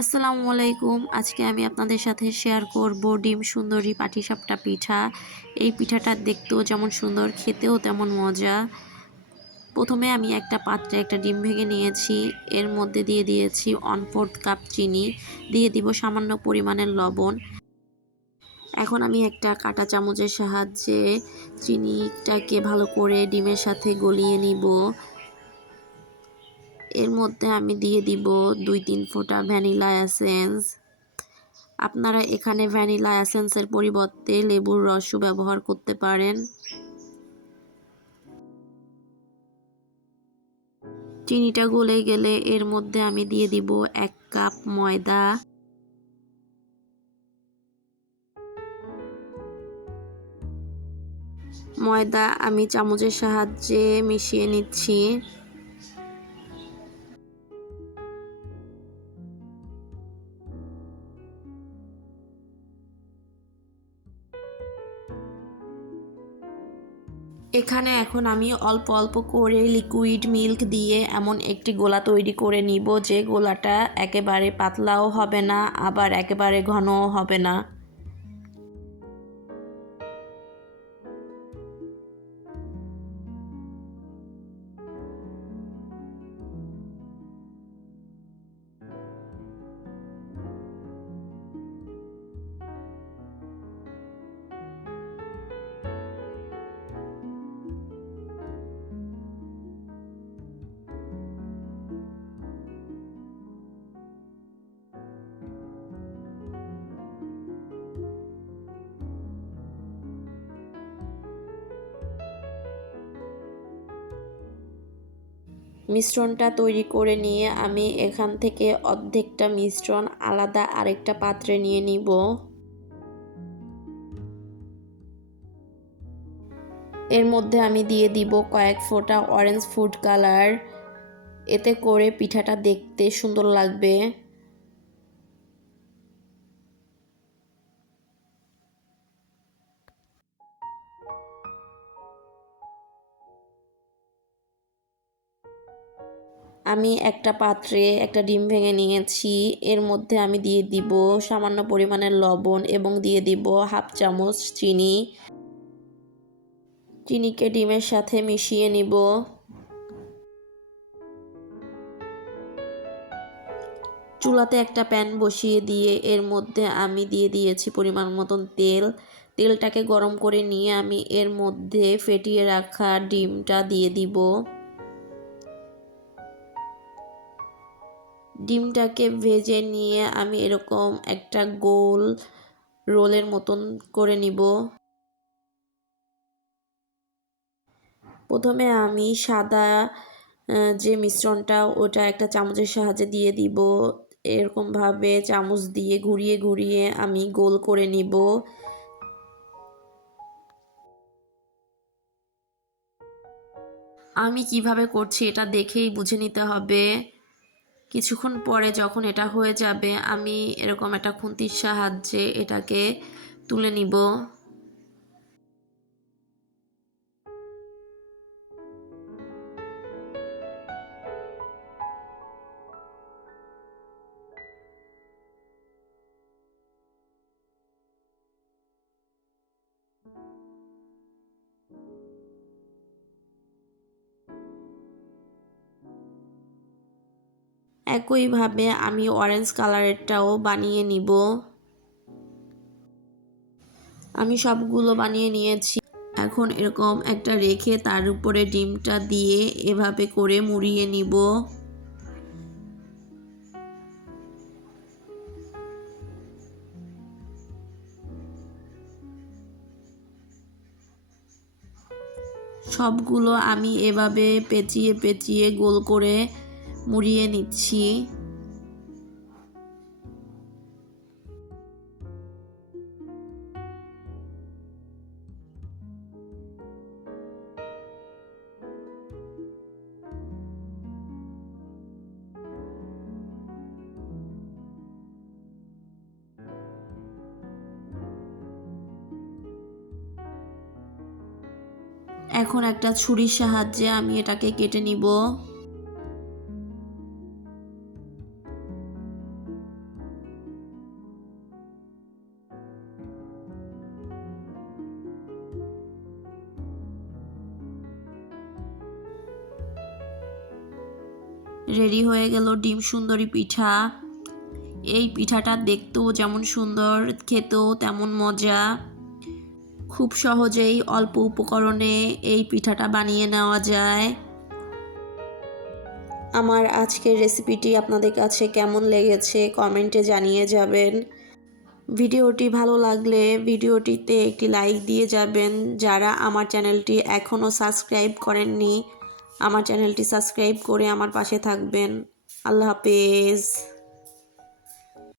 আসসালামু আলাইকুম। আজকে আমি আপনাদের সাথে শেয়ার করব ডিম সুন্দরী পাটিসাপটা পিঠা। এই পিঠাটা দেখতেও যেমন সুন্দর, খেতেও তেমন মজা। প্রথমে আমি একটা পাত্রে একটা ডিম ভেঙে নিয়েছি। এর মধ্যে দিয়ে দিয়েছি ওয়ান ফোর্থ কাপ চিনি। দিয়ে দিব সামান্য পরিমাণের লবণ। এখন আমি একটা কাটা চামচের সাহায্যে চিনিটাকে ভালো করে ডিমের সাথে গলিয়ে নিব। এর মধ্যে আমি দিয়ে দিব দুই তিন ফোঁটা ভ্যানিলা অ্যাসেন্স আপনারা এখানে ভ্যানিলা অ্যাসেন্সের পরিবর্তে লেবুর রসও ব্যবহার করতে পারেন। চিনিটা গলে গেলে এর মধ্যে আমি দিয়ে দিব এক কাপ ময়দা। ময়দা আমি চামচের সাহায্যে মিশিয়ে নিচ্ছি। এখানে এখন আমি অল্প অল্প করে লিকুইড মিল্ক দিয়ে এমন একটি গোলা তৈরি করে নিব, যে গোলাটা একেবারে পাতলাও হবে না, আবার একেবারে ঘনও হবে না। মিশ্রণটা তৈরি করে নিয়ে আমি এখান থেকে অর্ধেকটা মিশ্রণ আলাদা আরেকটা পাত্রে নিয়ে নিব। এর মধ্যে আমি দিয়ে দিব কয়েক ফোঁটা অরেঞ্জ ফুড কালার এতে করে পিঠাটা দেখতে সুন্দর লাগবে। আমি একটা পাত্রে একটা ডিম ভেঙে নিয়েছি। এর মধ্যে আমি দিয়ে দিব সামান্য পরিমাণের লবণ এবং দিয়ে দিব হাফ চামচ চিনি। চিনিকে ডিমের সাথে মিশিয়ে নিব। চুলাতে একটা প্যান বসিয়ে দিয়ে এর মধ্যে আমি দিয়ে দিয়েছি পরিমাণ মতন তেল। তেলটাকে গরম করে নিয়ে আমি এর মধ্যে ফেটিয়ে রাখা ডিমটা দিয়ে দিব। ডিমটাকে ভেজে নিয়ে আমি এরকম একটা গোল রোলের মতন করে নিব। প্রথমে আমি সাদা যে মিশ্রণটা, ওটা একটা চামচের সাহায্যে দিয়ে দিব। এরকমভাবে চামচ দিয়ে ঘুরিয়ে ঘুরিয়ে আমি গোল করে নিব। আমি কীভাবে করছি এটা দেখেই বুঝে নিতে হবে। কিছুক্ষণ পরে যখন এটা হয়ে যাবে আমি এরকম একটা খুন্তির সাহায্যে এটাকে তুলে নিব। একইভাবে আমি অরেঞ্জ কালারেরটাও বানিয়ে নিব। আমি সবগুলো বানিয়ে নিয়েছি। এখন এরকম একটা রেখে তার উপরে ডিমটা দিয়ে এভাবে করে মুড়িয়ে নিব। সবগুলো আমি এভাবে পেঁচিয়ে পেঁচিয়ে গোল করে মুড়িয়ে নিচ্ছি। এখন একটা ছুরির সাহায্যে আমি এটাকে কেটে নিব। রেডি হয়ে গেল ডিম সুন্দরী পিঠা। এই পিঠাটা দেখতেও যেমন সুন্দর, খেতেও তেমন মজা। খুব সহজেই অল্প উপকরণে এই পিঠাটা বানিয়ে নেওয়া যায়। আমার আজকের রেসিপিটি আপনাদের কাছে কেমন লেগেছে কমেন্টে জানিয়ে যাবেন। ভিডিওটি ভালো লাগলে ভিডিওটিতে একটি লাইক দিয়ে যাবেন। যারা আমার চ্যানেলটি এখনও সাবস্ক্রাইব করেননি আমার চ্যানেলটি সাবস্ক্রাইব করে আমার পাশে থাকবেন। আল্লাহ হাফেজ।